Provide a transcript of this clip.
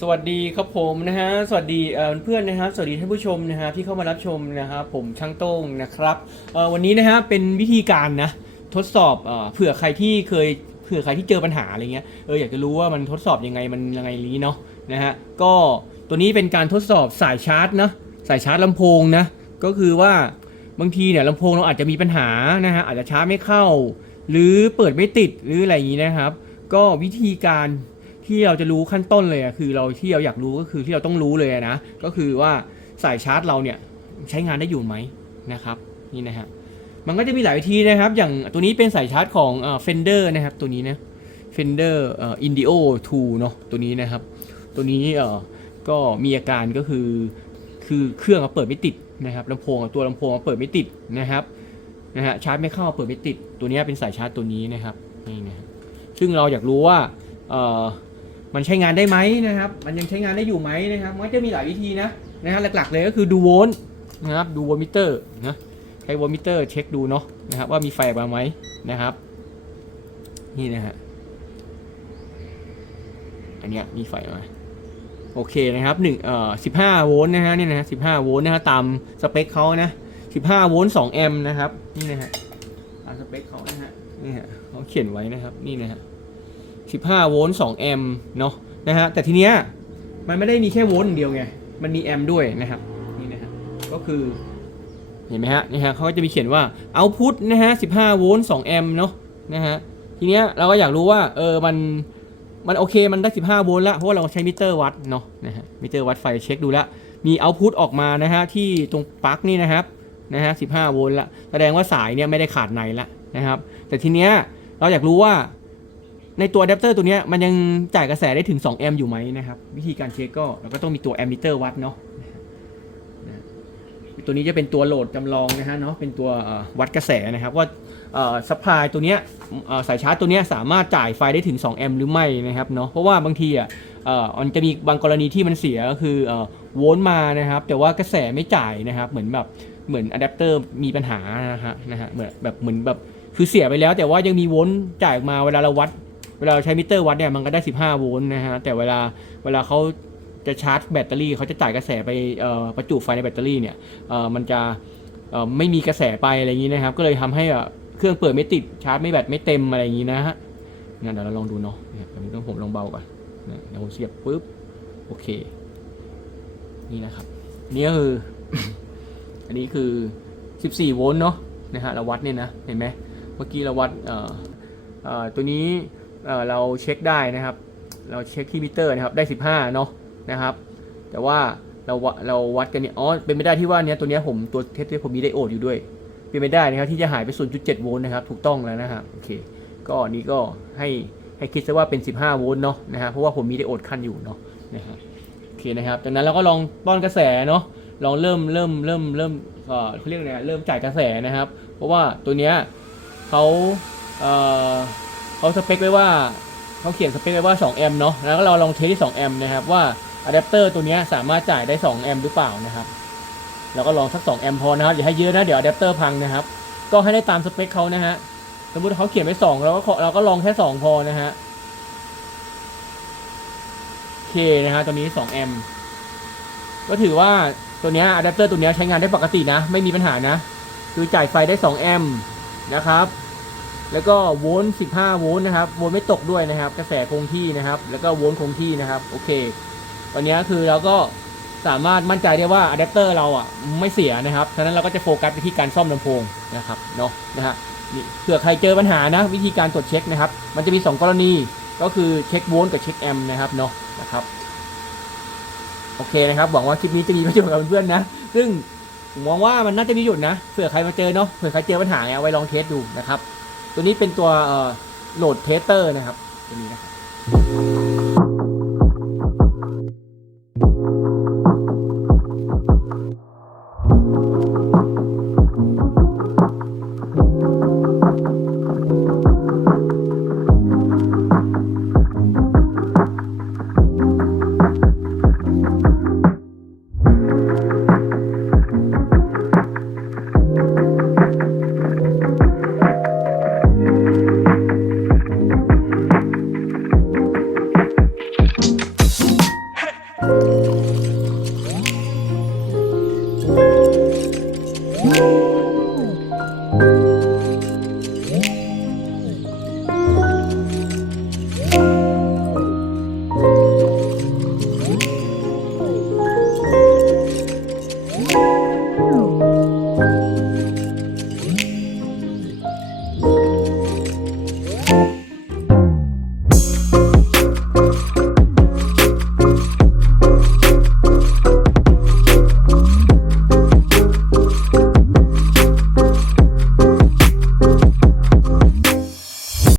สวัสดีครับผมนะฮะสวัสดีเพื่อนนะครับสวัสดีท่านผู้ชมนะฮะที่เข้ามารับชมนะครับผมช่างโต้งนะครับวันนี้นะฮะเป็นวิธีการนะทดสอบเอ่อเผื่อใครที่เคยเผื่อใครที่เจอปัญหาอะไรเงี้ยเอออยากจะรู้ว่ามันทดสอบยังไงมันยังไงนี้เนาะนะฮะก็ตัวนี้เป็นการทดสอบสายชาร์จนะสายชาร์จลำโพงนะก็คือว่าบางทีเนี่ยลำโพงเราอาจจะมีปัญหานะฮะอาจจะชาร์จไม่เข้า หรือเปิดไม่ติดหรืออะไรอย่างนี้นะครับ ก็วิธีการ ที่เราจะรู้ขั้นต้นเลยคือเราที่เราอยากรู้ก็คือที่เราต้องรู้เลยนะ ก็คือว่าสายชาร์จเราเนี่ยใช้งานได้อยู่ไหมนะครับนี่นะฮะมันก็จะมีหลายวิธีนะครับ อย่างตัวนี้เป็นสายชาร์จของเอ่อ Fender นะครับตัวนี้นะ Fender เอ่อ Indio 2เนอะตัวนี้นะครับ ตัวนี้เอ่อก็มีอาการก็คือคือเครื่องเปิดไม่ติดนะครับลำโพงตัวลำโพงเปิดไม่ติดนะครับนะฮะชาร์จไม่เข้าเปิดไม่ติด ตัวนี้เป็นสายชาร์จตัวนี้นะครับนี่นะซึ่งเราอยากรู้ว่าเอ่อ มันใช้งานได้ไหมนะครับ มันยังใช้งานได้อยู่ไหมนะครับ มันจะมีหลายวิธีนะนะฮะหลักๆเลยก็คือดูโวลต์นะครับ ดูโวลต์มิเตอร์นะใช้โวลต์มิเตอร์เช็คดูเนาะนะครับว่ามีไฟออกมาไหมนะครับ นี่นะฮะอันเนี้ยมีไฟมาโอเคนะครับหนึ่งเอ่อสิบห้าโวลต์นะฮะนี่นะฮะสิบห้าโวลต์นะฮะตามสเปคเขานะสิบห้าโวลต์สองแอมป์นะครับ นี่นะฮะตามสเปคเขานะฮะนี่ฮะเขาเขียนไว้นะครับ นี่นะฮะ 15 โวลต์ 2 แอมป์เนาะนะฮะ แต่ทีเนี้ยมันไม่ได้มีแค่โวลต์เดียวไง มันมีแอมป์ด้วยนะครับนี่นะฮะก็คือเห็นไหมฮะนี่ฮะเขาก็จะมีเขียนว่า output นะฮะ 15 โวลต์ 2 แอมป์เนาะนะฮะทีเนี้ยเราก็อยากรู้ว่าเออมันมันโอเคมันได้ 15 โวลต์ล้วเพราะว่าเราใช้มิเตอร์วัดเนาะนะฮะมิเตอร์วัดไฟเช็คดูแล้วมีเอาพุตออกมานะฮะที่ตรงปลั๊กนี่นะครับนะฮะ 15 โวลต์ละแสดงว่าสายเนี่ยไม่ได้ขาดในละนะครับ แต่ทีเนี้ยเราอยากรู้ว่า ในตัวอะแดปเตอร์ตัวนี้มันยังจ่ายกระแสได้ถึง 2 แอมป์อยู่ไหมนะครับ วิธีการเช็คก็เราก็ต้องมีตัวแอมมิเตอร์วัดเนาะตัวนี้จะเป็นตัวโหลดจำลองนะฮะเนาะเป็นตัววัดกระแสนะครับว่าซัพพลายตัวเนี้ยสายชาร์จตัวเนี้ยสามารถจ่ายไฟได้ถึง 2 แอมป์หรือไม่นะครับเนาะเพราะว่าบางทีอะเอ่อมันจะมีบางกรณีที่มันเสียก็คือเอ่อโวลต์มานะครับ แต่ว่ากระแสไม่จ่ายนะครับ เหมือนแบบเหมือนอะแดปเตอร์มีปัญหานะฮะนะฮะเหมือนแบบเหมือนแบบคือเสียไปแล้วแต่ว่ายังมีโวลต์จ่ายออกมาเวลาเราวัด เวลาใช้มิเตอร์วัดเนี่ยมันก็ได้ 15 โวลต์นะฮะ แต่เวลาเวลาเขาจะชาร์จแบตเตอรี่เขาจะจ่ายกระแสไปประจุไฟในแบตเตอรี่เนี่ยมันจะไม่มีกระแสไปอะไรอย่างนี้นะครับ ก็เลยทำให้เครื่องเปิดไม่ติดชาร์จไม่แบตไม่เต็มอะไรอย่างนี้นะฮะงั้นเดี๋ยวเราลองดูเนาะเนี่ยเดี๋ยวผมลองเบาก่อนเดี๋ยวผมเสียบปุ๊บโอเค นี่นะครับ นี่ก็คือ อันนี้คือ 14 โวลต์เนาะนะฮะเราวัดเนี่ยนะ เห็นไหมเมื่อกี้เราวัดตัวนี้ เเราเช็คได้นะครับ เราเช็คที่มิเตอร์นะครับได้ 15เนาะนะครับ แต่ว่าเราเราวัดกันเนี่ยอ๋อเป็นไม่ได้ที่ว่าเนี้ยตัวเนี้ยผมตัวเทสที่ผมมีไดโอดอยู่ด้วย เป็นไม่ได้นะครับที่จะหายไป0.7โวลต์นะครับถูกต้องแล้วนะครับโอเคก็อันนี้ก็ให้ให้คิดซะว่าเป็น 15โวลต์เนาะนะฮะเพราะว่าผมมีไดโอดขั้นอยู่เนาะนะฮะโอเคนะครับจากนั้นเราก็ลองป้อนกระแสเนาะลองเริ่มเริ่มเริ่มเริ่มเขาเรียกไงเริ่มจ่ายกระแสนะครับ เพราะว่าตัวเนี้ยเขาเอ่อ เขาสเปคไว้ว่าเขาเขียนสเปคไว้ว่า 2 แอมป์เนาะ แล้วก็เราลองเทสที่ 2 แอมป์นะครับว่าอะแดปเตอร์ตัวนี้สามารถจ่ายได้ 2 แอมป์หรือเปล่านะครับเราก็ลองสัก 2 แอมป์พอนะครับอย่าให้เยอะนะเดี๋ยวอะแดปเตอร์พังนะครับ ก็ให้ได้ตามสเปคเขานะฮะ สมมติเขาเขียนไว้2เราก็เราก็ลองแค่ 2 พอนะฮะ โอเคนะฮะตัวนี้ 2 แอมป์ก็ถือว่าตัวนี้อะแดปเตอร์ตัวนี้ใช้งานได้ปกตินะ ไม่มีปัญหานะ คือจ่ายไฟได้ 2 แอมป์นะครับ แล้วก็โวลต์15 โวลต์นะครับ โวลต์ไม่ตกด้วยนะครับ กระแสคงที่นะครับ แล้วก็โวลต์คงที่นะครับ โอเค ตอนนี้คือเราก็สามารถมั่นใจได้ว่าอะแดปเตอร์เราอะไม่เสียนะครับ ฉะนั้นเราก็จะโฟกัสไปที่การซ่อมลำโพงนะครับ เนาะนะฮะนี่เผื่อใครเจอปัญหานะ วิธีการตรวจเช็คนะครับ มันจะมี 2 กรณี ก็คือเช็คโวลต์กับเช็คแอมป์นะครับ เนาะนะครับ โอเคนะครับ หวังว่าคลิปนี้จะมีประโยชน์กับเพื่อนๆนะ ซึ่งผมมองว่ามันน่าจะมีประโยชน์นะ เผื่อใครมาเจอเนาะ เผื่อใครเจอปัญหาเนี่ยเอาไว้ลองเทสดูนะครับ ตัวนี้เป็นตัวโหลดเทสเตอร์นะครับตัวนี้นะครับ